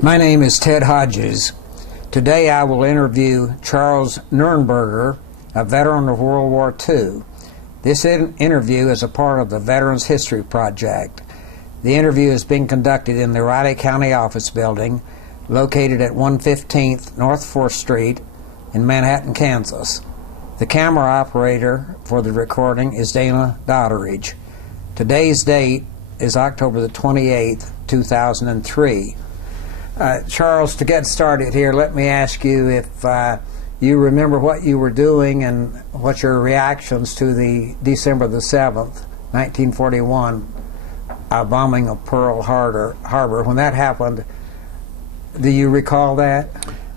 My name is Ted Hodges. Today I will interview Charles Niernberger, a veteran of World War II. This interview is a part of the Veterans History Project. The interview is being conducted in the Riley County Office Building, located at 115th North 4th Street in Manhattan, Kansas. The camera operator for the recording is Dana Dodderidge. Today's date is October the 28th, 2003. Charles, to get started here, let me ask you if you remember what you were doing and what your reactions to the December the 7th, 1941 bombing of Pearl Harbor. When that happened, do you recall that?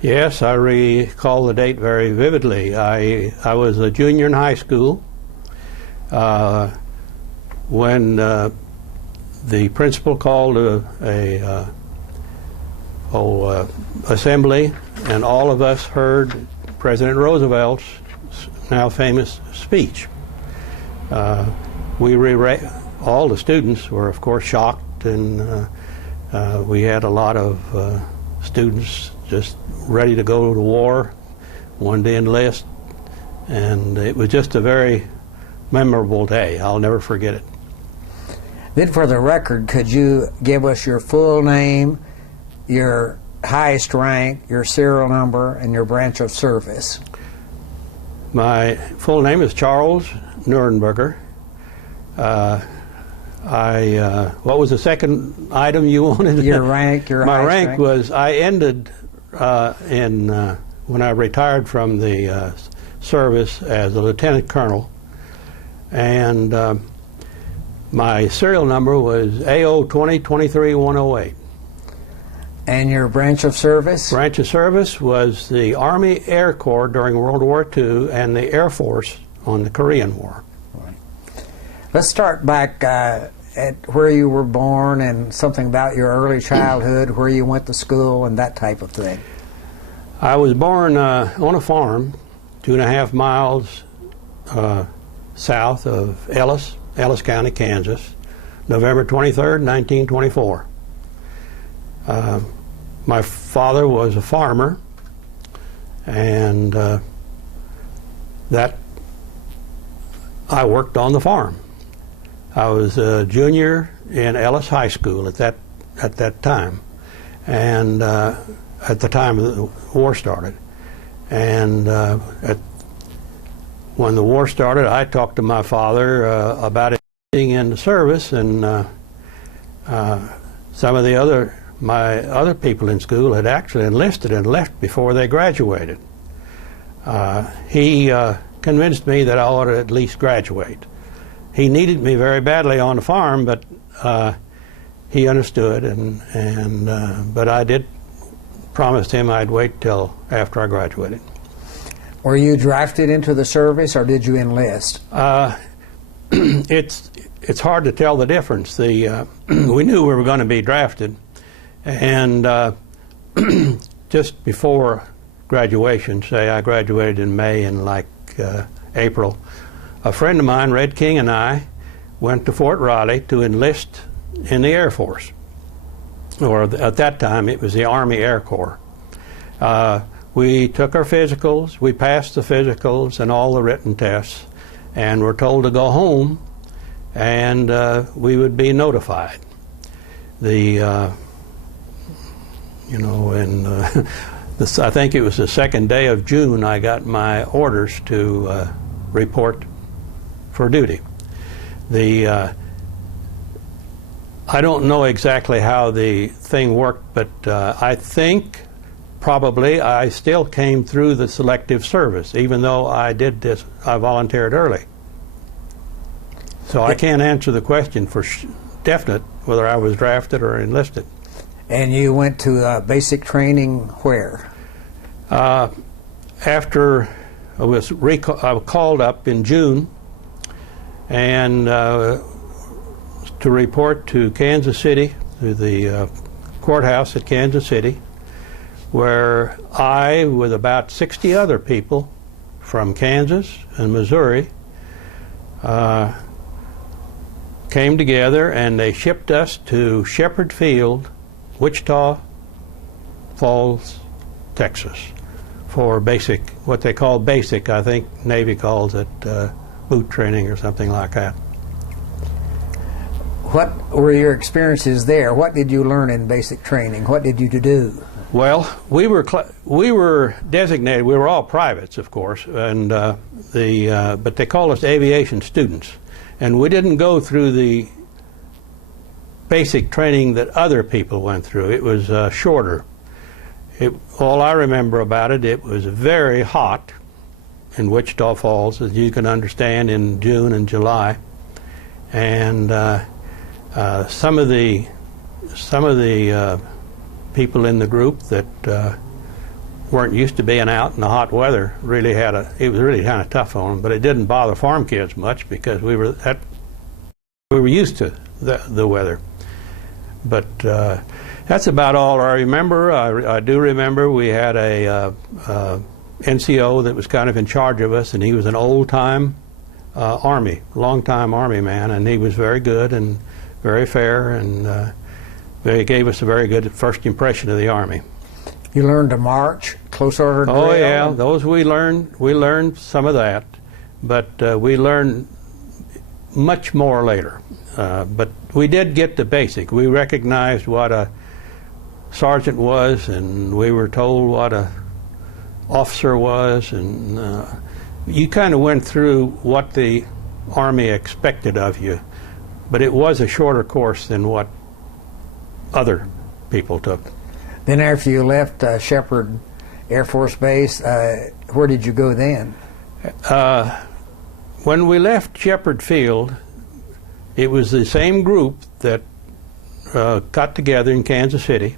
Yes, I recall the date very vividly. I was a junior in high school when the principal called a assembly, and all of us heard President Roosevelt's now famous speech. All the students were, of course, shocked, and we had a lot of students just ready to go to war, wanted to enlist, and it was just a very memorable day. I'll never forget it. Then, for the record, could you give us your full name, your highest rank, your serial number, and your branch of service? My full name is Charles Niernberger. What was the second item you wanted? Your rank, your My highest rank was, I ended when I retired from the service as a lieutenant colonel, and my serial number was AO 20-23-108. And your branch of service? Branch of service was the Army Air Corps during World War II and the Air Force on the Korean War. Right. Let's start back at where you were born and something about your early childhood, where you went to school and that type of thing. I was born on a farm 2.5 miles south of Ellis County, Kansas, November 23rd, 1924. My father was a farmer, and that I worked on the farm. I was a junior in Ellis High School at that time, and at the time the war started. And when the war started, I talked to my father about being in the service, and some of my other people in school had actually enlisted and left before they graduated. He convinced me that I ought to at least graduate. He needed me very badly on the farm, but he understood, but I did promise him I'd wait till after I graduated. Were you drafted into the service, or did you enlist? It's hard to tell the difference. We knew we were going to be drafted, and just before graduation, say I graduated in May, and like April, a friend of mine, Red King, and I went to Fort Riley to enlist in the Air Force, or at that time it was the Army Air Corps. We took our physicals, we passed the physicals and all the written tests, and were told to go home, and we would be notified. I think it was the second day of June I got my orders to report for duty. I don't know exactly how the thing worked, but I think probably I still came through the selective service, even though I volunteered early. So I can't answer the question for definite whether I was drafted or enlisted. And you went to basic training where? After I was called up in June, and to report to Kansas City, to the courthouse at Kansas City, where I, with about 60 other people from Kansas and Missouri, came together, and they shipped us to Shepherd Field, Wichita, Falls, Texas, for basic, what they call basic. I think Navy calls it boot training or something like that. What were your experiences there? What did you learn in basic training? What did you do? Well, we were designated. We were all privates, of course, and but they called us aviation students, and we didn't go through the basic training that other people went through. It was shorter. All I remember about it, it was very hot in Wichita Falls, as you can understand, in June and July, and some of the people in the group that weren't used to being out in the hot weather really it was really kind of tough on them, but it didn't bother farm kids much because we were used to the weather. But that's about all I remember. I do remember we had a NCO that was kind of in charge of us, and he was an old-time long-time Army man, and he was very good and very fair, and he gave us a very good first impression of the Army. You learned to march, close order drill? Oh yeah, those we learned some of that, but we learned much more later. But we did get the basic. We recognized what a sergeant was, and we were told what a officer was, and you kind of went through what the Army expected of you, but it was a shorter course than what other people took. Then after you left Shepherd Air Force Base, where did you go then? When we left Shepherd Field, it was the same group that got together in Kansas City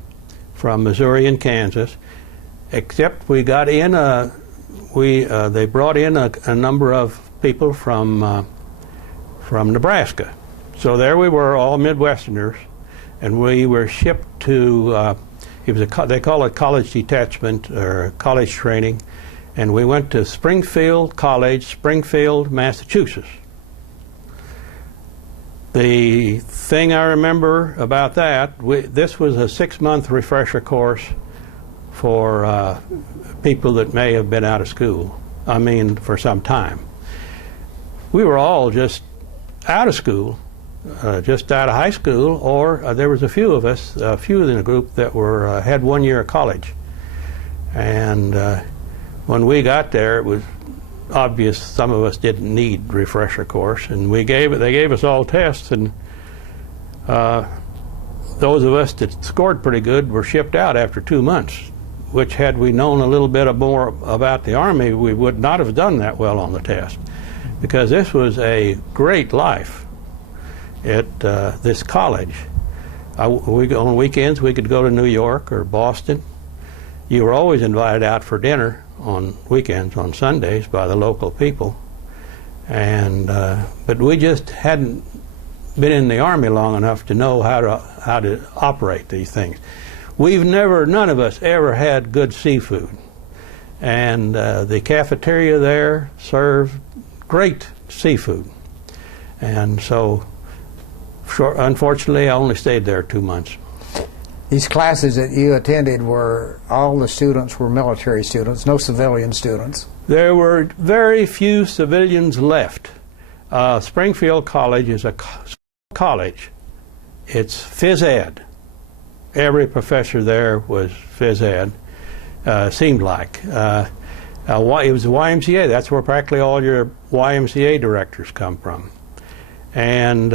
from Missouri and Kansas, except we got in they brought in a number of people from Nebraska. So there we were, all Midwesterners, and we were shipped to, they call it college detachment or college training, and we went to Springfield College, Springfield, Massachusetts. The thing I remember about that, this was a 6-month refresher course for people that may have been out of school, I mean for some time. We were all just out of school, just out of high school, or there was a few of us, a few in the group that were had 1 year of college. And when we got there, it was obvious some of us didn't need refresher course, and they gave us all tests, and those of us that scored pretty good were shipped out after 2 months, which had we known a little bit more about the Army, we would not have done that well on the test, because this was a great life at this college. On weekends we could go to New York or Boston. You were always invited out for dinner on weekends, on Sundays, by the local people, and but we just hadn't been in the Army long enough to know how to operate these things. None of us ever had good seafood, and the cafeteria there served great seafood, and so unfortunately I only stayed there 2 months. These classes that you attended, all the students were military students, no civilian students? There were very few civilians left. Springfield College is a college. It's phys ed. Every professor there was phys ed, seemed like. It was the YMCA. That's where practically all your YMCA directors come from. And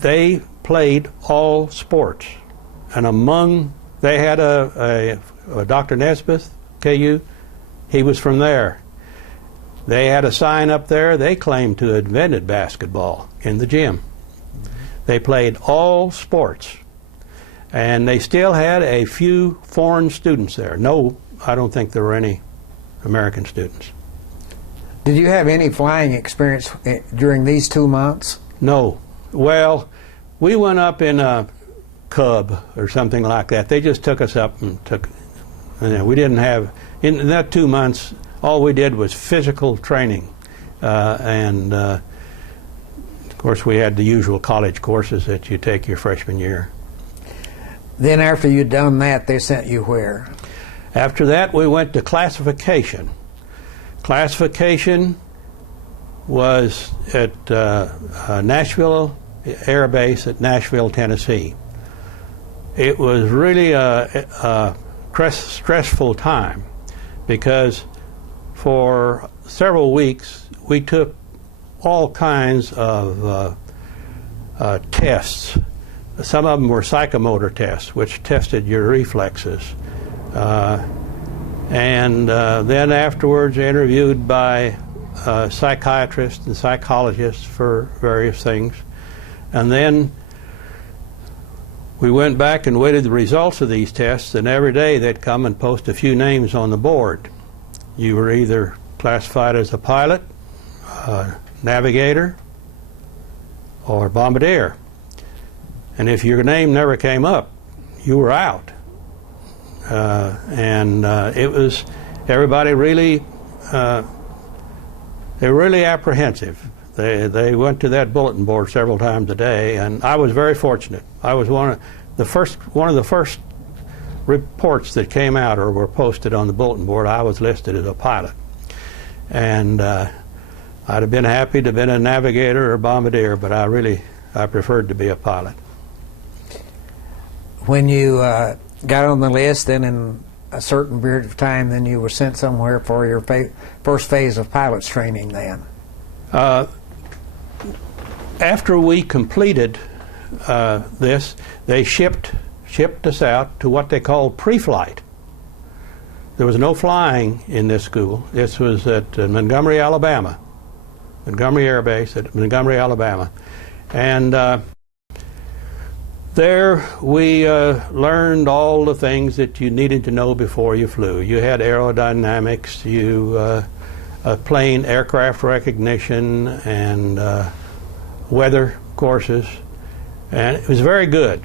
they played all sports. And they had a Dr. Nesbitt, KU, he was from there. They had a sign up there, they claimed to have invented basketball in the gym. They played all sports. And they still had a few foreign students there. No, I don't think there were any American students. Did you have any flying experience during these 2 months? No. Well, we went up in a Cub or something like that. They just took us up and we didn't have, in that 2 months, all we did was physical training. And of course we had the usual college courses that you take your freshman year. Then after you'd done that, they sent you where? After that, we went to classification. Classification was at Nashville Air Base at Nashville, Tennessee. It was really a stressful time because for several weeks we took all kinds of tests. Some of them were psychomotor tests, which tested your reflexes. And then afterwards interviewed by psychiatrists and psychologists for various things. And then we went back and waited the results of these tests, and every day they'd come and post a few names on the board. You were either classified as a pilot, navigator, or bombardier. And if your name never came up, you were out. It was, everybody really, they were really apprehensive. They went to that bulletin board several times a day, and I was very fortunate. I was one of the first reports that came out or were posted on the bulletin board. I was listed as a pilot, and I'd have been happy to have been a navigator or bombardier, but I preferred to be a pilot. When you got on the list, then in a certain period of time, then you were sent somewhere for your first phase of pilot's training then. After we completed this, they shipped us out to what they called pre-flight. There was no flying in this school. This was at Montgomery, Alabama, Montgomery Air Base at Montgomery, Alabama. And there we learned all the things that you needed to know before you flew. You had aerodynamics, plane aircraft recognition, and weather courses, and it was very good.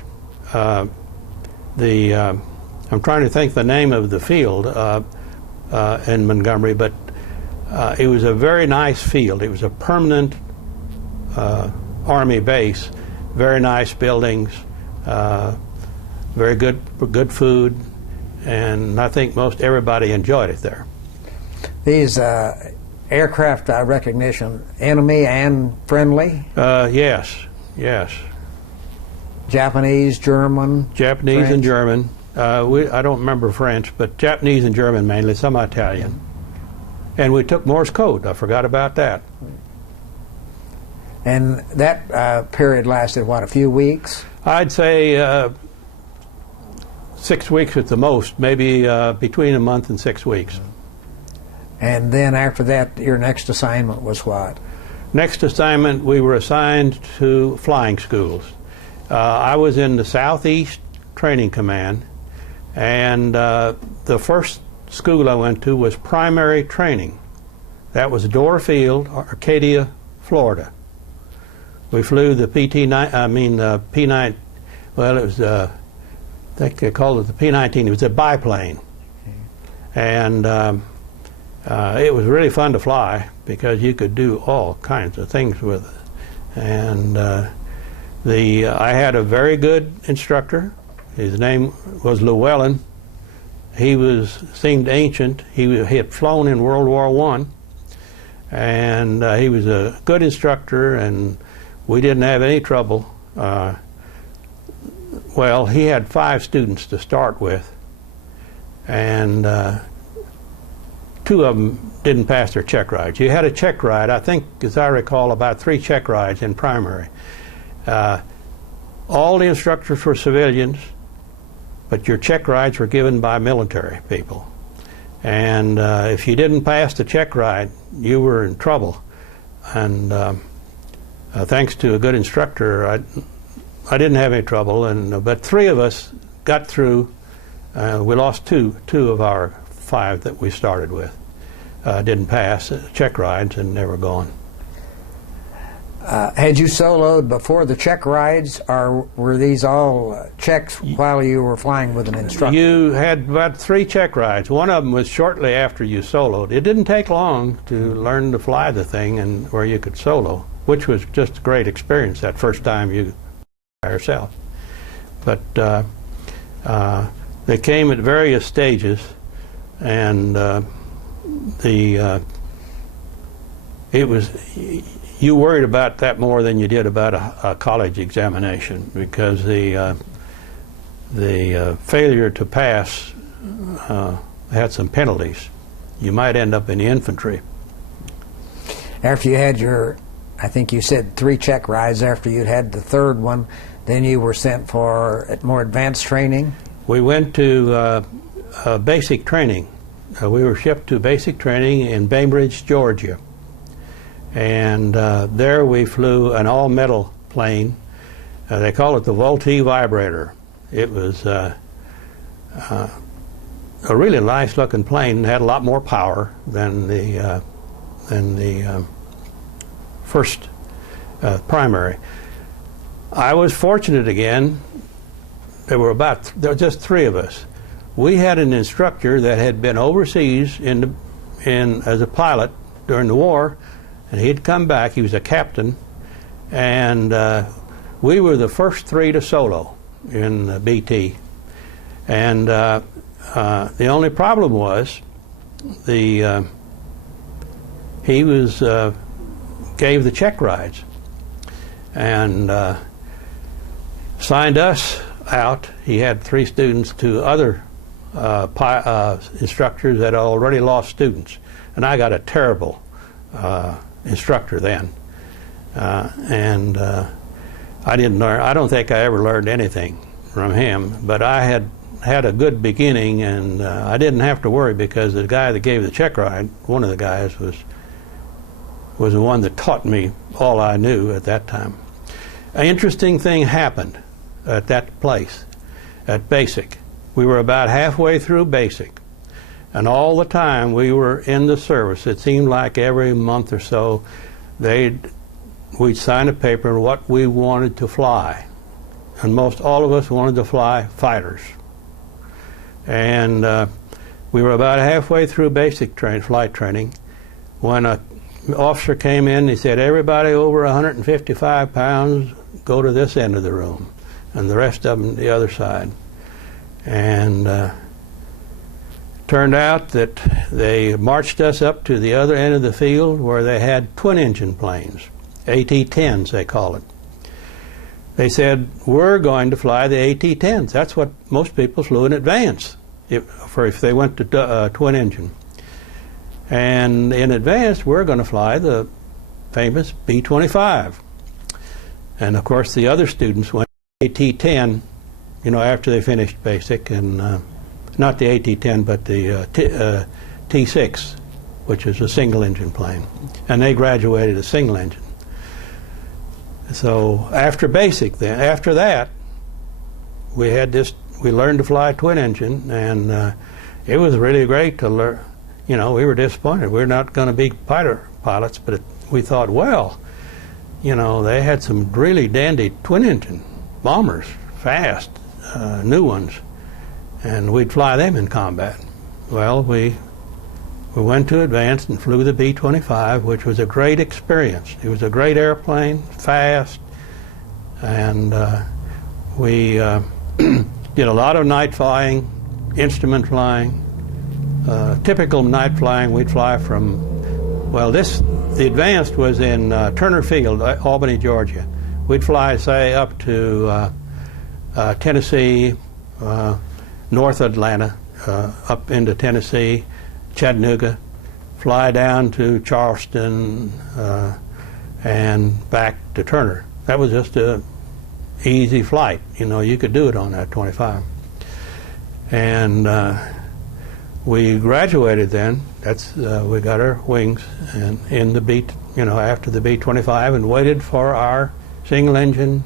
I'm trying to think the name of the field in Montgomery, but it was a very nice field. It was a permanent Army base, very nice buildings, very good food, and I think most everybody enjoyed it there. These aircraft recognition, enemy and friendly? Yes. Japanese, German? Japanese French? And German. I don't remember French, but Japanese and German mainly, some Italian. And we took Morse code. I forgot about that. And that period lasted, what, a few weeks? I'd say 6 weeks at the most, maybe between a month and 6 weeks. And then after that, your next assignment was what? Next assignment, we were assigned to flying schools. I was in the Southeast Training Command, and the first school I went to was primary training. That was Door Field, Arcadia, Florida. We flew the P9. Well, it was I think they called it the P-19. It was a biplane, and it was really fun to fly because you could do all kinds of things with it. And I had a very good instructor. His name was Llewellyn. He seemed ancient. He had flown in World War I, and he was a good instructor, and we didn't have any trouble. Well, he had 5 students to start with, and 2 of them didn't pass their check rides. You had a check ride, I think, as I recall, about 3 check rides in primary. All the instructors were civilians, but your check rides were given by military people. And if you didn't pass the check ride, you were in trouble. And thanks to a good instructor, I didn't have any trouble. But 3 of us got through. We lost two of our 5 that we started with. Didn't pass check rides, and they were gone. Had you soloed before the check rides, or were these all checks while you were flying with an instructor? You had about 3 check rides. One of them was shortly after you soloed. It didn't take long to learn to fly the thing and where you could solo, which was just a great experience that first time you by yourself. But they came at various stages. and it was, you worried about that more than you did about a college examination, because the failure to pass had some penalties. You might end up in the infantry. After you had your, I think you said 3 check rides, after you'd had the 3rd one, then you were sent for more advanced training? We went to basic training. We were shipped to basic training in Bainbridge, Georgia. And there we flew an all-metal plane. They call it the Vultee Vibrator. It was a really nice-looking plane. It had a lot more power than the first primary. I was fortunate again. There were just 3 of us. We had an instructor that had been overseas as a pilot during the war, and he'd come back. He was a captain, and we were the first 3 to solo in BT. And the only problem was he gave the check rides and signed us out. He had 3 students to other instructors that had already lost students, and I got a terrible instructor then, and I didn't learn. I don't think I ever learned anything from him, but I had a good beginning, and I didn't have to worry, because the guy that gave the check ride, one of the guys, was the one that taught me all I knew at that time. An interesting thing happened at that place, at basic. We were about halfway through basic, and all the time we were in the service, it seemed like every month or so we'd sign a paper on what we wanted to fly, and most all of us wanted to fly fighters. And we were about halfway through basic flight training when an officer came in. He said, "Everybody over 155 pounds go to this end of the room, and the rest of them the other side." And turned out that they marched us up to the other end of the field, where they had twin-engine planes, AT-10s they call it. They said, "We're going to fly the AT-10s. That's what most people flew in advance if they went to twin-engine. And in advance, we're going to fly the famous B-25. And of course, the other students went AT-10, after they finished basic, and not the AT-10, but the T-6, which is a single-engine plane. And they graduated a single engine. So after basic, then, after that, we learned to fly twin-engine, and it was really great to learn. We were disappointed. We're not going to be fighter pilots, but we thought, well, they had some really dandy twin-engine bombers, fast, new ones, and we'd fly them in combat. Well, we went to advanced and flew the B-25, which was a great experience. It was a great airplane, fast, and we did a lot of night flying, instrument flying. Typical night flying, we'd fly from, the advanced was in Turner Field, Albany, Georgia. We'd fly, say, up to Tennessee, North Atlanta, up into Tennessee, Chattanooga, fly down to Charleston, and back to Turner. That was just a easy flight. You could do it on that 25. And we graduated then. We got our wings and in the B, after the B-25, and waited for our single-engine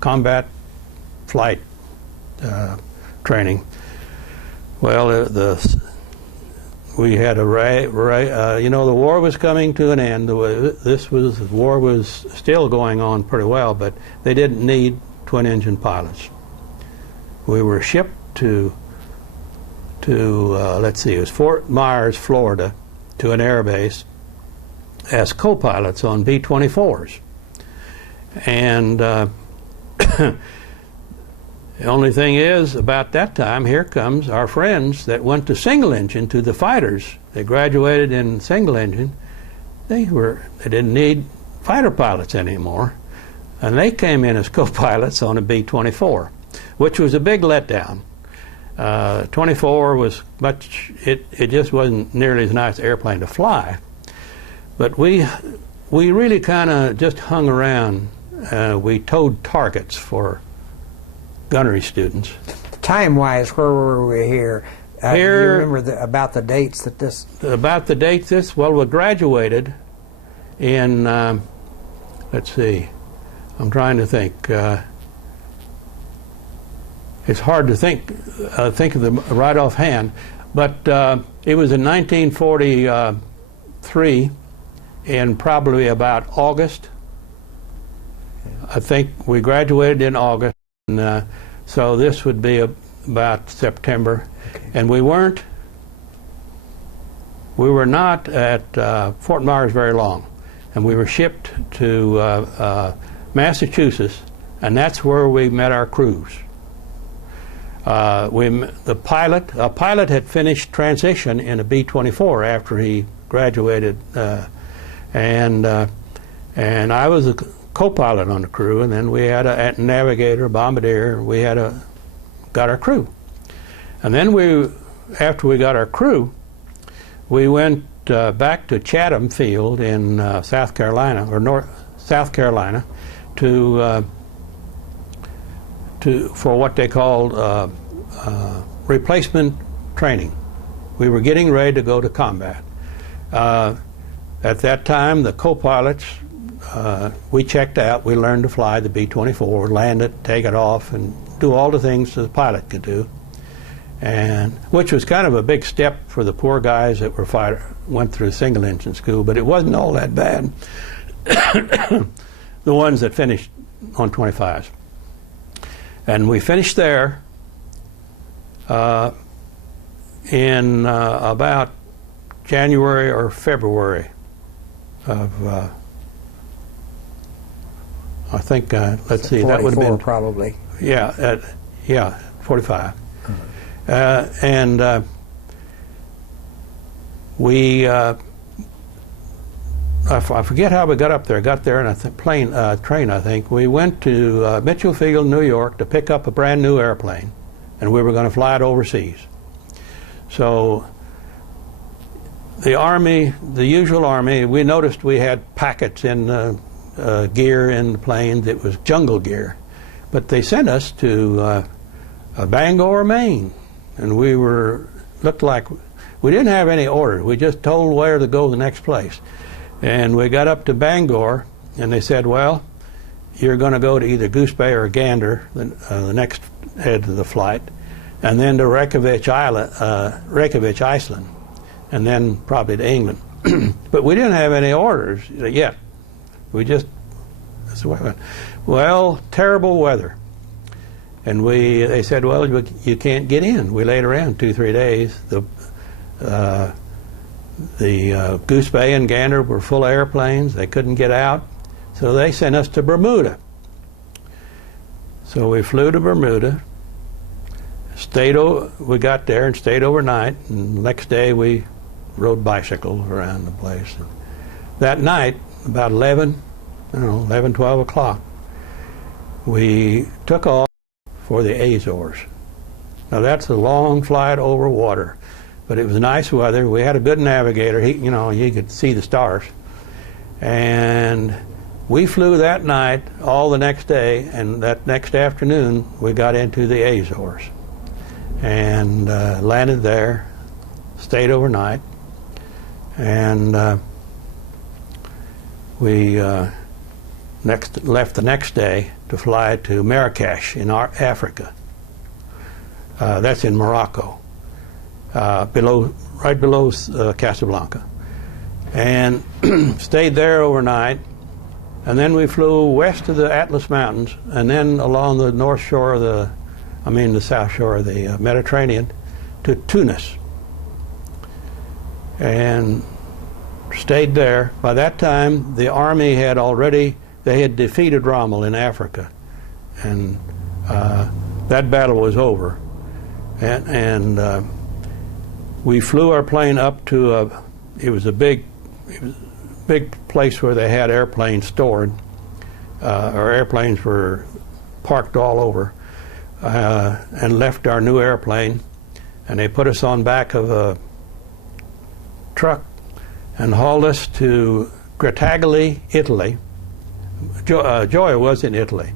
combat flight training. Well, we had the war was coming to an end. The war was still going on pretty well, but they didn't need twin-engine pilots. We were shipped to it was Fort Myers, Florida, to an air base as co-pilots on B-24s. And The only thing is, about that time, here comes our friends that went to single engine, to the fighters. They graduated in single engine. They didn't need fighter pilots anymore, and they came in as co-pilots on a B-24, which was a big letdown. 24 was much. It just wasn't nearly as nice airplane to fly, but we really kind of just hung around. We towed targets for gunnery students. Time-wise, where were we here? Do you remember about the dates that this... About the dates, well, we graduated in, let's see, I'm trying to think. It's hard to think of them right offhand, but it was in 1943, in probably about August. I think we graduated in August. And, so this would be about September, okay. And we were not at Fort Myers very long, and we were shipped to Massachusetts, and that's where we met our crews. A pilot had finished transition in a B-24 after he graduated, and I was a co-pilot on the crew, and then we had a navigator, bombardier. We got our crew, and then after we got our crew, we went back to Chatham Field in South Carolina, or North South Carolina, for what they called replacement training. We were getting ready to go to combat. At that time, the co-pilots. We checked out, we learned to fly the B-24, land it, take it off, and do all the things that the pilot could do, and which was kind of a big step for the poor guys that went through single engine school, but it wasn't all that bad. The ones that finished on 25s. And we finished there in about January or February of I think, let's see, that would have been... probably. Yeah, 45. Mm-hmm. And we, I forget how we got up there. Got there in a train, I think. We went to Mitchell Field, New York, to pick up a brand new airplane, and we were going to fly it overseas. So the Army, the usual Army, we noticed we had packets in gear in the plane that was jungle gear, but they sent us to Bangor, Maine, and we looked like we didn't have any orders. We just told where to go the next place, and we got up to Bangor, and they said, "Well, you're going to go to either Goose Bay or Gander, the next head of the flight, and then to Reykjavik, Iceland, and then probably to England." But we didn't have any orders yet. We just, that's the way it went. Well, terrible weather. And they said, well, you can't get in. We laid around 2-3 days. The Goose Bay and Gander were full of airplanes. They couldn't get out. So they sent us to Bermuda. So we flew to Bermuda. We got there and stayed overnight. And the next day we rode bicycles around the place. And that night, about 11, 12 o'clock, we took off for the Azores. Now that's a long flight over water, but it was nice weather. We had a good navigator. You could see the stars. And we flew that night, all the next day, and that next afternoon we got into the Azores and landed there, stayed overnight, and we left the next day to fly to Marrakesh in Africa. That's in Morocco, right below Casablanca, and stayed there overnight. And then we flew west of the Atlas Mountains, and then along the north shore of the south shore of the Mediterranean to Tunis, and stayed there. By that time, the Army had defeated Rommel in Africa, and that battle was over, and we flew our plane up to it was a big place where they had airplanes stored. Our airplanes were parked all over, and left our new airplane, and they put us on back of a truck and hauled us to Grataglie, Italy. Gioia was in Italy,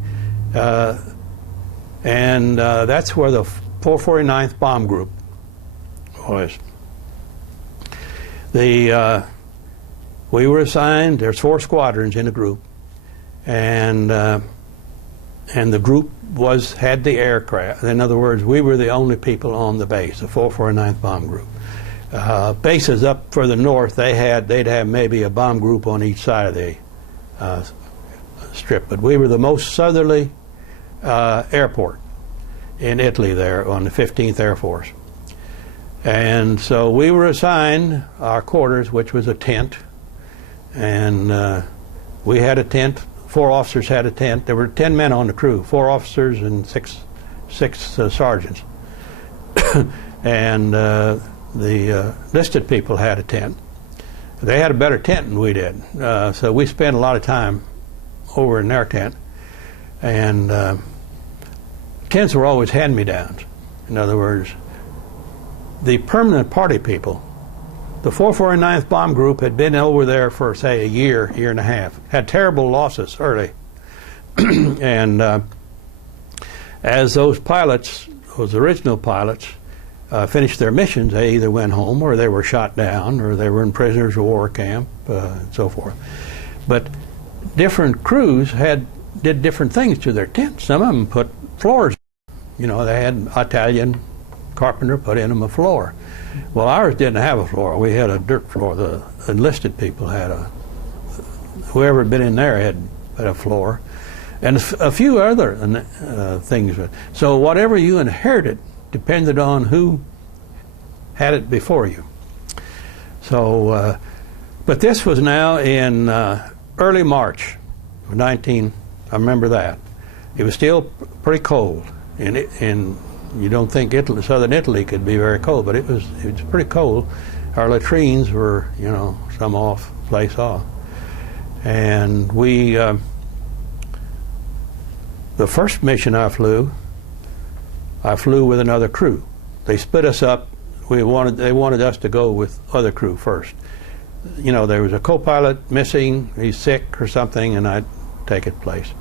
and that's where the 449th Bomb Group was. We were assigned. There's 4 squadrons in a group, and the group had the aircraft. In other words, we were the only people on the base, the 449th Bomb Group. Bases up further north, they'd have maybe a bomb group on each side of the strip, but we were the most southerly airport in Italy there on the 15th Air Force. And so we were assigned our quarters, which was a tent, and we had a tent. 4 officers had a tent. There were 10 men on the crew, 4 officers and six sergeants. And the listed people had a tent. They had a better tent than we did, so we spent a lot of time over in their tent. And tents were always hand-me-downs. In other words, the permanent party people, the 449th Bomb Group had been over there for, say, a year and a half, had terrible losses early. And as those pilots, those original pilots, finished their missions, they either went home or they were shot down or they were in prisoners of war camp and so forth. But different crews did different things to their tents. Some of them put floors. You know, they had Italian carpenter put in them a floor. Well, ours didn't have a floor. We had a dirt floor. The enlisted people had whoever had been in there had a floor, and a few other things. So whatever you inherited depended on who had it before you. So, but this was now in early March of I remember that. It was still pretty cold, and you don't think southern Italy could be very cold, but it was pretty cold. Our latrines were, you know, some place off. And we, the first mission I flew with another crew. They split us up. They wanted us to go with other crew first. You know, there was a co-pilot missing, he's sick or something, and I'd take his place.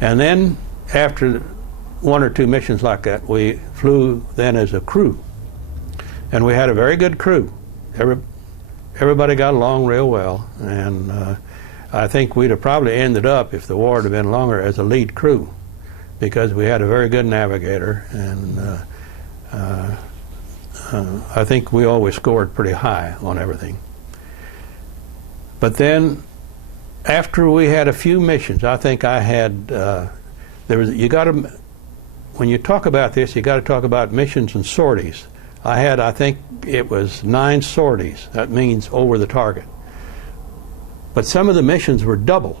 And then after 1 or 2 missions like that, we flew then as a crew. And we had a very good crew. Everybody got along real well. And I think we'd have probably ended up, if the war had been longer, as a lead crew, because we had a very good navigator. And I think we always scored pretty high on everything. But then, after we had a few missions, I think I had, when you talk about this, you got to talk about missions and sorties. I think it was 9 sorties. That means over the target. But some of the missions were double.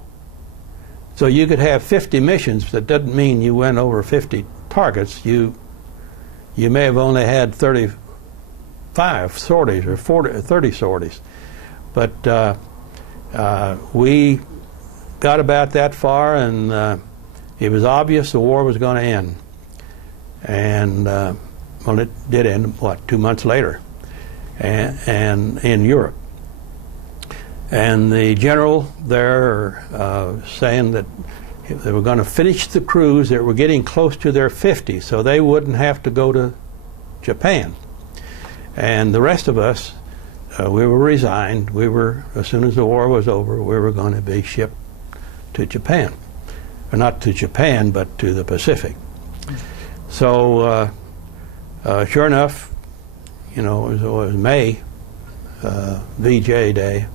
So you could have 50 missions. That doesn't mean you went over 50 targets. You may have only had 35 sorties or 30 sorties. But we got about that far, and it was obvious the war was going to end. And well, it did end, 2 months later, and in Europe. And the general there saying that they were going to finish the crews that were getting close to their 50, so they wouldn't have to go to Japan. And the rest of us, we were resigned. As soon as the war was over, we were going to be shipped to Japan. Or not to Japan, but to the Pacific. So, sure enough, you know, it was May, VJ Day,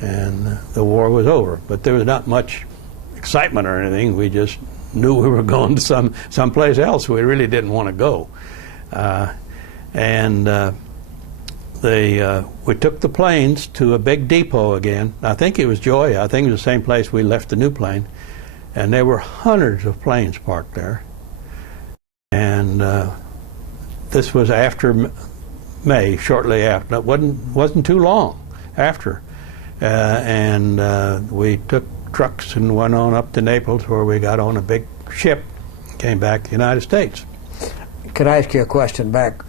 and the war was over. But there was not much excitement or anything. We just knew we were going to someplace else. We really didn't want to go. We took the planes to a big depot again. I think it was Gioia. I think it was the same place we left the new plane. And there were hundreds of planes parked there. And this was after May, shortly after. It wasn't too long after. And we took trucks and went on up to Naples, where we got on a big ship, came back to the United States. Could I ask you a question back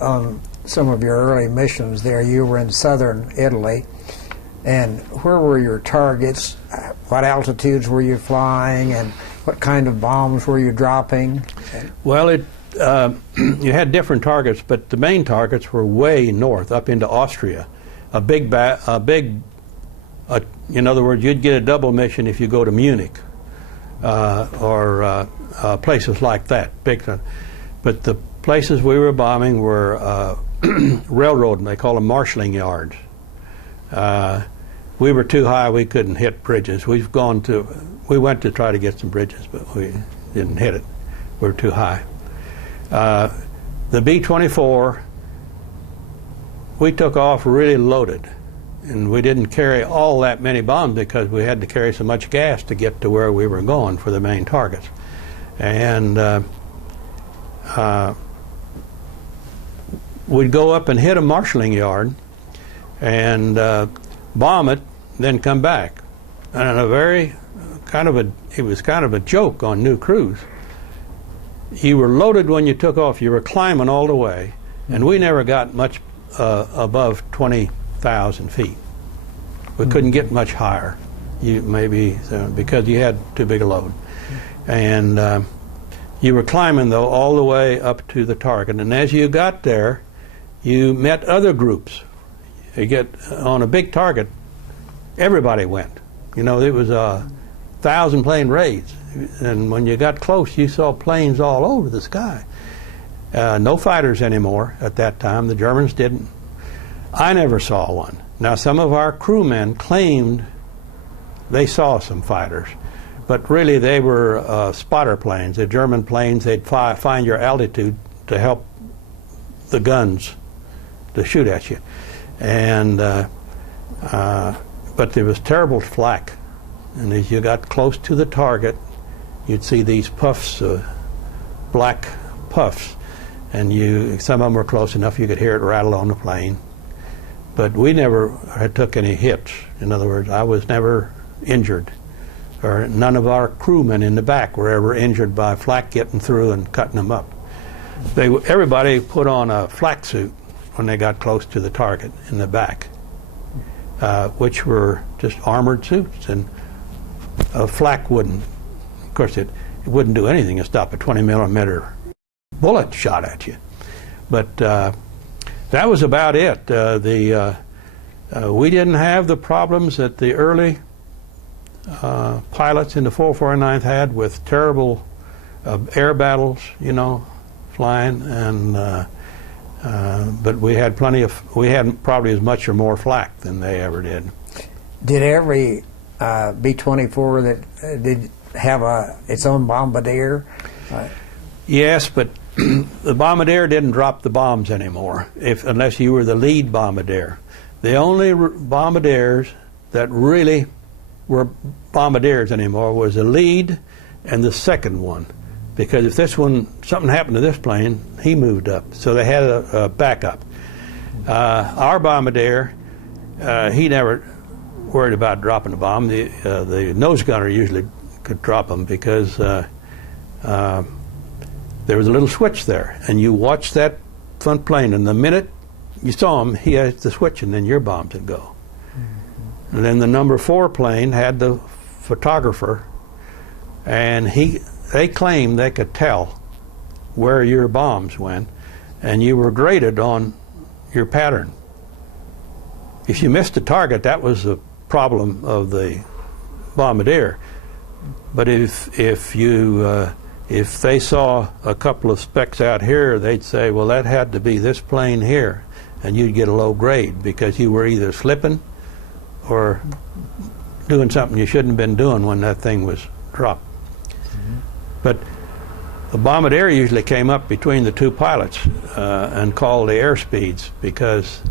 on some of your early missions there? You were in southern Italy, and where were your targets? What altitudes were you flying, and what kind of bombs were you dropping? Well, you had different targets, but the main targets were way north, up into Austria. In other words, you'd get a double mission if you go to Munich or places like that. But the places we were bombing were railroad, and they call them marshalling yards. We were too high; we couldn't hit bridges. We went to try to get some bridges, but we didn't hit it. We were too high. The B-24, we took off really loaded, and we didn't carry all that many bombs because we had to carry so much gas to get to where we were going for the main targets. And we'd go up and hit a marshalling yard and bomb it, then come back. And it was kind of a joke on new crews. You were loaded when you took off. You were climbing all the way, and we never got much above 20,000 feet. We couldn't get much higher, because you had too big a load. And you were climbing, though, all the way up to the target. And as you got there, you met other groups. You get on a big target, everybody went. It was 1,000 plane raids. And when you got close, you saw planes all over the sky. No fighters anymore at that time. The Germans didn't. I never saw one. Now, some of our crewmen claimed they saw some fighters, but really they were spotter planes. The German planes, they'd find your altitude to help the guns to shoot at you. And but there was terrible flak. And as you got close to the target, you'd see these puffs, black puffs, and some of them were close enough you could hear it rattle on the plane. But we never took any hits. In other words, I was never injured, or none of our crewmen in the back were ever injured by flak getting through and cutting them up. Everybody put on a flak suit when they got close to the target in the back, which were just armored suits, and flak wouldn't. Of course, it wouldn't do anything to stop a 20-millimeter bullet shot at you. But that was about it. We didn't have the problems that the early pilots in the 449th had with terrible air battles, flying, and but we had probably as much or more flak than they ever did. Did every B-24 that did have its own bombardier? Yes, but the bombardier didn't drop the bombs anymore, unless you were the lead bombardier. The only bombardiers that really were bombardiers anymore was the lead and the second one, because if something happened to this plane, he moved up, so they had a backup. Our bombardier, he never worried about dropping a bomb. The nose gunner usually could drop them because there was a little switch there, and you watched that front plane, and the minute you saw him, he had the switch, and then your bombs would go. Mm-hmm. And then the number 4 plane had the photographer, and they claimed they could tell where your bombs went, and you were graded on your pattern. If you missed a target, that was the problem of the bombardier. But if they saw a couple of specks out here, they'd say, well, that had to be this plane here, and you'd get a low grade because you were either slipping or doing something you shouldn't have been doing when that thing was dropped. Mm-hmm. But the bombardier usually came up between the two pilots and called the airspeeds, because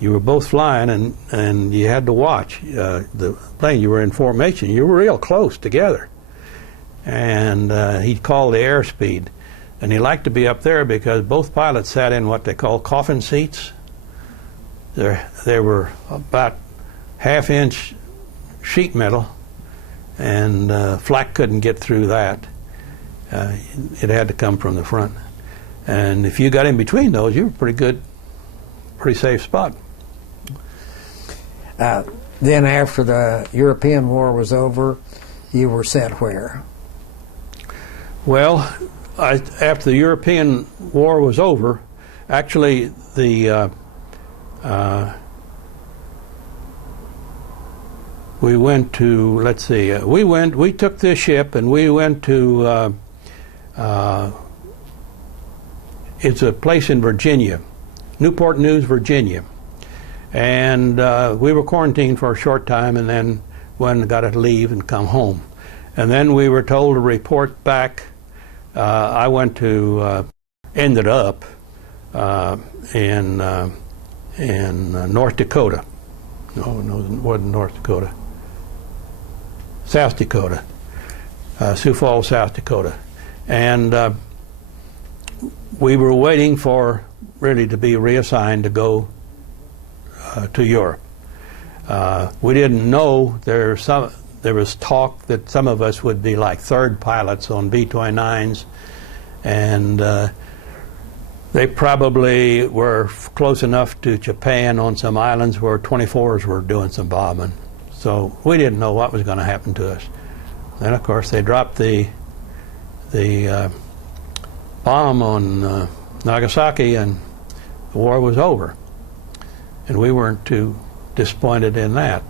you were both flying and you had to watch the plane. You were in formation. You were real close together. And he'd call the airspeed. And he liked to be up there because both pilots sat in what they call coffin seats. They were about half-inch sheet metal, and flak couldn't get through that. It had to come from the front. And if you got in between those, you were pretty safe spot. Then after the European War was over, you were sent where? Well, after the European War was over, actually we went to, let's see, we took this ship and we went to, it's a place in Virginia, Newport News, Virginia. And we were quarantined for a short time, and then got to leave and come home. And then we were told to report back. I went to, ended up in North Dakota. No, it wasn't North Dakota. South Dakota. Sioux Falls, South Dakota. And we were waiting for really to be reassigned to go to Europe. We didn't know there was talk that some of us would be like third pilots on B-29s, and they probably were close enough to Japan on some islands where 24s were doing some bombing. So we didn't know what was going to happen to us. Then, of course, they dropped the bomb on Nagasaki, and the war was over. And we weren't too disappointed in that.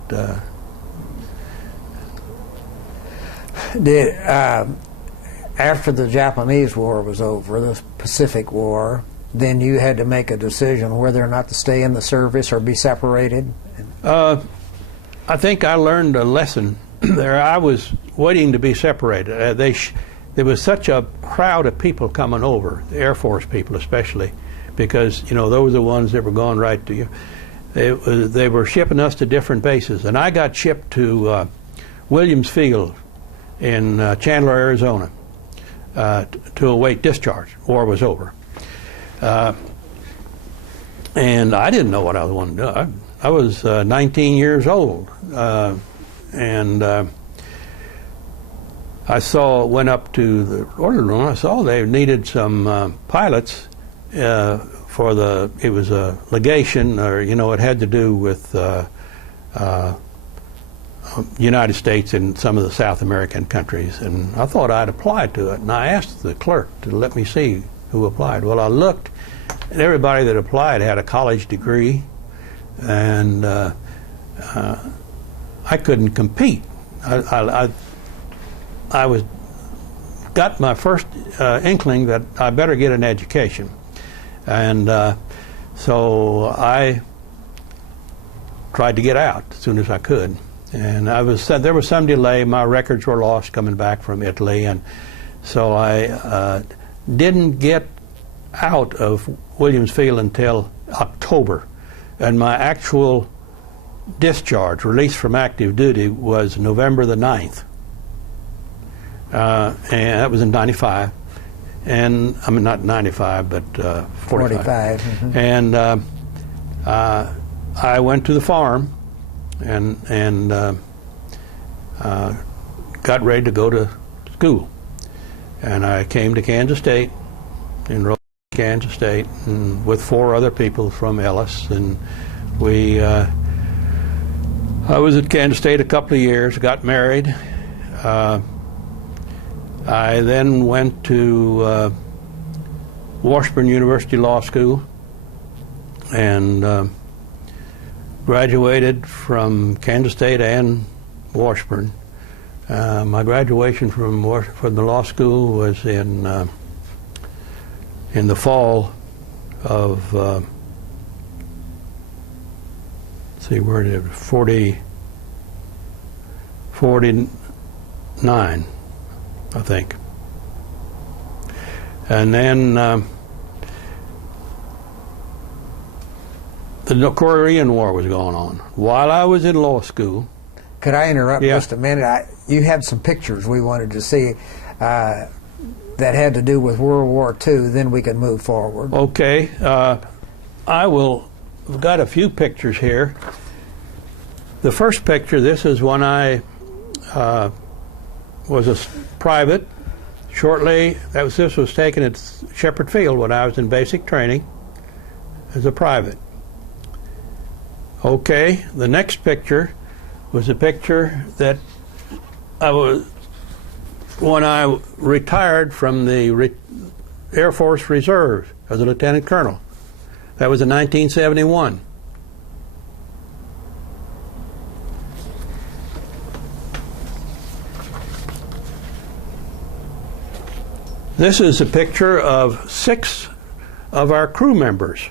After the Japanese War was over, the Pacific War, then you had to make a decision whether or not to stay in the service or be separated? I think I learned a lesson there. I was waiting to be separated. There was such a crowd of people coming over, the Air Force people especially, because those were the ones that were going right to you. They were shipping us to different bases, and I got shipped to Williams Field in Chandler, Arizona, to await discharge. War was over, and I didn't know what I was wanting to do. I was 19 years old, and went up to the order room. I saw they needed some pilots. It was a legation, or it had to do with United States and some of the South American countries, and I thought I'd applied to it, and I asked the clerk to let me see who applied. Well, I looked, and everybody that applied had a college degree, and I couldn't compete. I got my first inkling that I better get an education. And so I tried to get out as soon as I could. And there was some delay. My records were lost coming back from Italy, and so I didn't get out of Williams Field until October. And my actual discharge, release from active duty, was November the 9th. And that was in 95. And I mean, not 95, but 45. Mm-hmm. And I went to the farm and got ready to go to school. And I came to Kansas State, enrolled in Kansas State, and with 4 other people from Ellis. And I was at Kansas State a couple of years, got married. I then went to Washburn University Law School and graduated from Kansas State and Washburn. My graduation from the law school was in the fall of let's see, where did it 49, I think. And then the Korean War was going on while I was in law school. Could I interrupt Yeah. just a minute? You had some pictures we wanted to see. that had to do with World War II, then we can move forward. Okay. I've got a few pictures here. The first picture, this is when I was a private. This was taken at Shepherd Field when I was in basic training as a private. Okay, the next picture was a picture that I was when I retired from the Air Force Reserve as a lieutenant colonel. That was in 1971. This is a picture of 6 of our crew members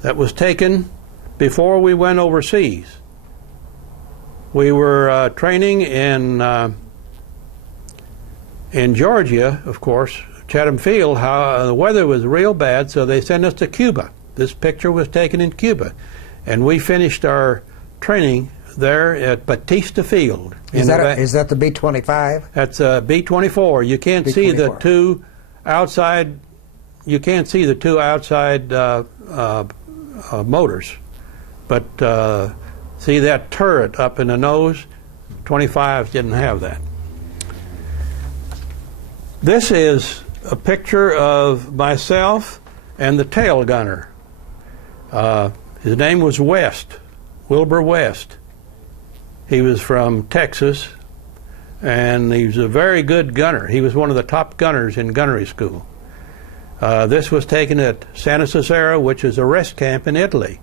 that was taken before we went overseas. We were training in Georgia, of course, Chatham Field. How the weather was real bad, so they sent us to Cuba. This picture was taken in Cuba, and we finished our training there at Batista Field. Is that the B-25? That's a B-24. You can't see the two outside. You can't see the two outside motors, but see that turret up in the nose? 25s didn't have that. This is a picture of myself and the tail gunner. His name was West, Wilbur West. He was from Texas, and he was a very good gunner. He was one of the top gunners in gunnery school. This was taken at Santa Cesara, which is a rest camp in Italy.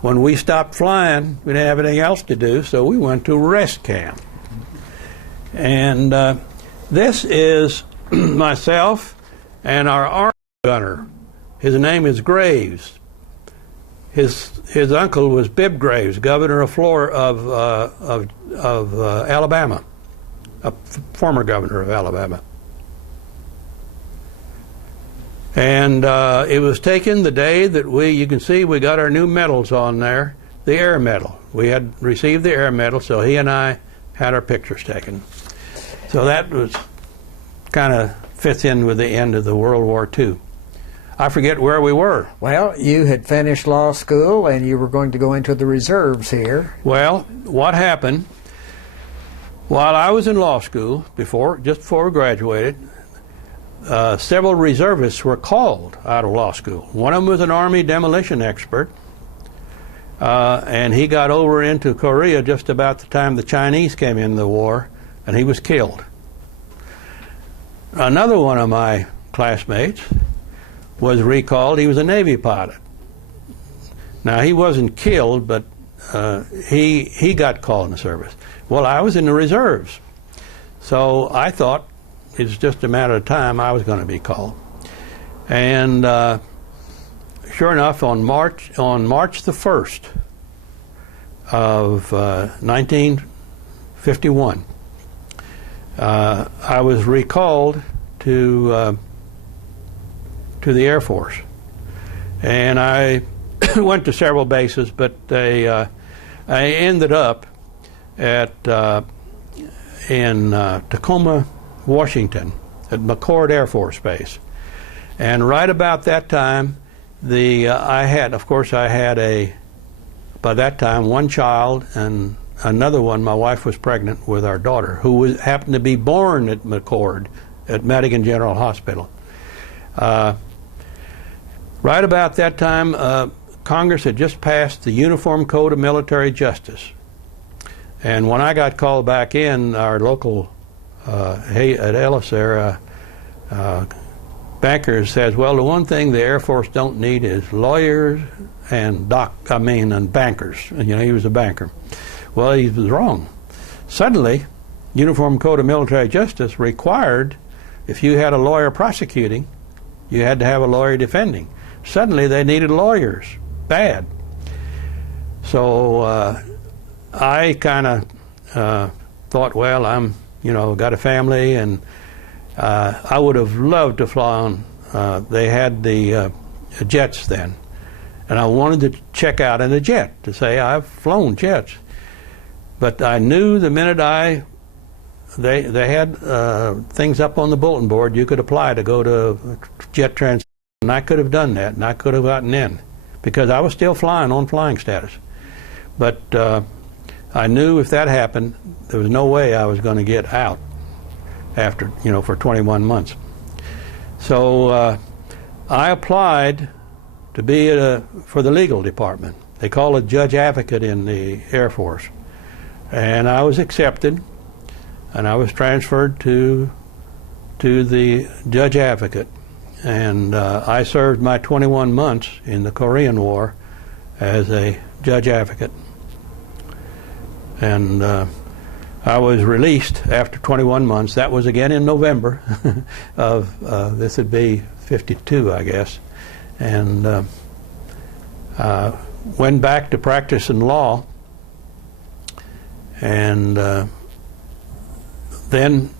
When we stopped flying, we didn't have anything else to do, so we went to a rest camp. And this is myself and our army gunner. His name is Graves. His uncle was Bibb Graves, governor of Alabama, a former governor of Alabama. And it was taken the day that you can see we got our new medals on there, the Air Medal. We had received the Air Medal, so he and I had our pictures taken. So that was kind of fits in with the end of the World War II. I forget where we were. Well, you had finished law school and you were going to go into the reserves here. Well, what happened, while I was in law school, just before we graduated, several reservists were called out of law school. One of them was an Army demolition expert, and he got over into Korea just about the time the Chinese came into the war, and he was killed. Another one of my classmates was recalled. He was a Navy pilot. Now, he wasn't killed, but he got called in the service. Well, I was in the reserves, so I thought it was just a matter of time I was going to be called. And sure enough, on March the 1st of 1951, I was recalled to the Air Force, and I went to several bases, but I ended up in Tacoma, Washington, at McCord Air Force Base. And right about that time, I had by that time, one child, and another one, my wife was pregnant with our daughter, who happened to be born at McCord at Madigan General Hospital. Right about that time, Congress had just passed the Uniform Code of Military Justice. And when I got called back in, our local at Ellis there, bankers says, well, the one thing the Air Force don't need is lawyers and bankers. And, he was a banker. Well, he was wrong. Suddenly, Uniform Code of Military Justice required, if you had a lawyer prosecuting, you had to have a lawyer defending. Suddenly, they needed lawyers, bad. So I kind of thought, well, I'm, got a family, and I would have loved to fly on. They had the jets then, and I wanted to check out in a jet to say I've flown jets. But I knew the minute I they had things up on the bulletin board. You could apply to go to jet trans, and I could have done that, and I could have gotten in because I was still flying on flying status. But I knew if that happened, there was no way I was going to get out after, for 21 months. So I applied to be for the legal department. They call it judge advocate in the Air Force. And I was accepted, and I was transferred to the judge advocate. And I served my 21 months in the Korean War as a judge advocate. And I was released after 21 months. That was again in November of, this would be 52, I guess. And went back to practicing law. And then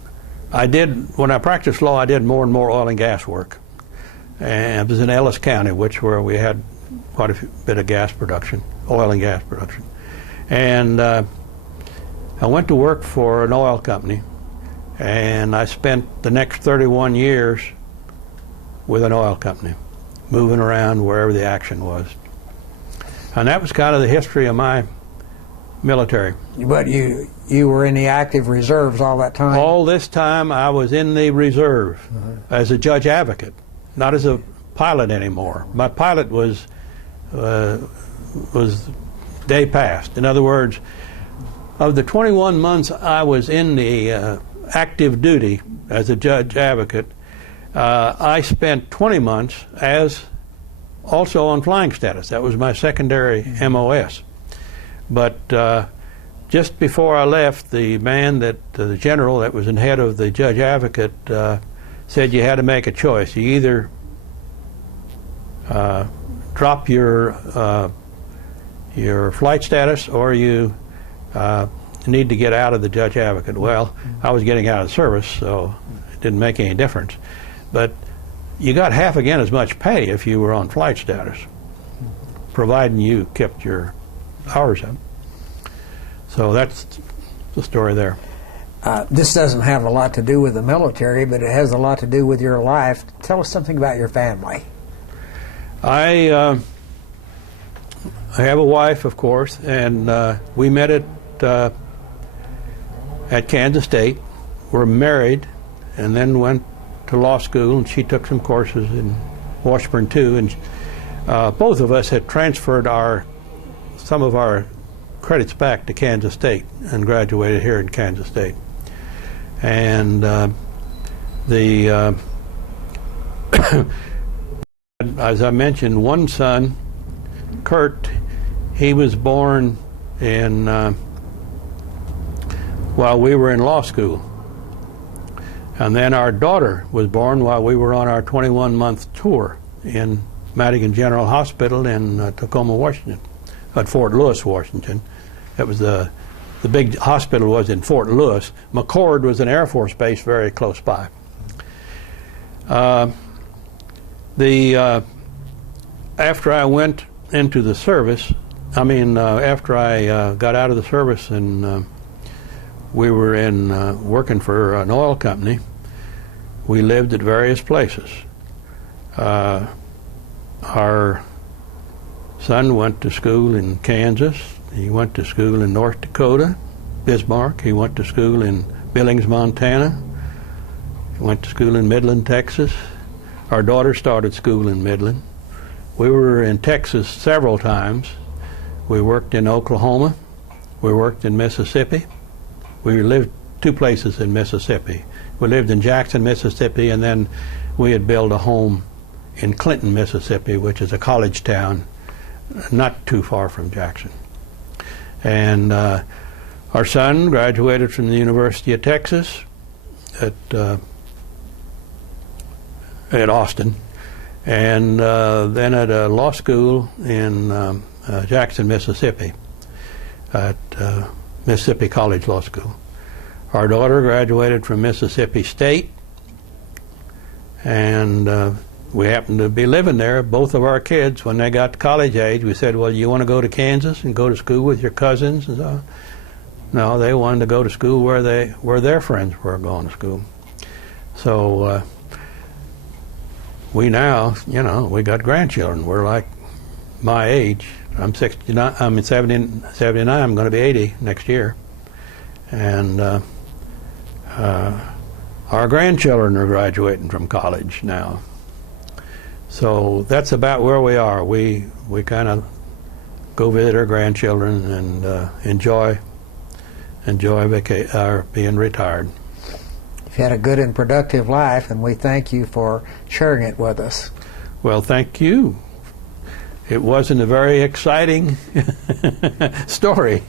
when I practiced law, I did more and more oil and gas work. And it was in Ellis County, where we had quite a bit of gas production, oil and gas production. And I went to work for an oil company, and I spent the next 31 years with an oil company, moving around wherever the action was. And that was kind of the history of my military. But you were in the active reserves all that time? All this time I was in the reserve as a judge advocate, not as a pilot anymore. My pilot was day past. In other words, of the 21 months I was in the active duty as a judge advocate, I spent 20 months as also on flying status. That was my secondary MOS. But just before I left, the general that was in head of the judge advocate said you had to make a choice. You either drop your flight status, or you need to get out of the judge advocate. Well, I was getting out of the service, so it didn't make any difference. But you got half again as much pay if you were on flight status, providing you kept your hours up. So that's the story there. This doesn't have a lot to do with the military, but it has a lot to do with your life. Tell us something about your family. I have a wife, of course, and we met at Kansas State. We're married, and then went to law school, and she took some courses in Washburn too. And both of us had transferred some of our credits back to Kansas State and graduated here in Kansas State. And as I mentioned, one son, Kurt, he was born while we were in law school. And then our daughter was born while we were on our 21-month tour in Madigan General Hospital in Tacoma, Washington, at Fort Lewis, Washington. It was the big hospital was in Fort Lewis. McCord was an Air Force base very close by. After I went into the service, after I got out of the service and we were working for an oil company, we lived at various places. Our son went to school in Kansas. He went to school in North Dakota, Bismarck. He went to school in Billings, Montana. He went to school in Midland, Texas. Our daughter started school in Midland. We were in Texas several times. We worked in Oklahoma. We worked in Mississippi. We lived two places in Mississippi. We lived in Jackson, Mississippi, and then we had built a home in Clinton, Mississippi, which is a college town not too far from Jackson. And our son graduated from the University of Texas at Austin, and then at a law school in Jackson, Mississippi, at Mississippi College Law School. Our daughter graduated from Mississippi State, and we happened to be living there. Both of our kids, when they got to college age, we said, well, you want to go to Kansas and go to school with your cousins? And so No, they wanted to go to school where their friends were going to school. So we now, we got grandchildren. We're like my age. I'm 69. I'm 79. I'm going to be 80 next year, and our grandchildren are graduating from college now. So that's about where we are. We kind of go visit our grandchildren and enjoy our being retired. You've had a good and productive life, and we thank you for sharing it with us. Well, thank you. It wasn't a very exciting story,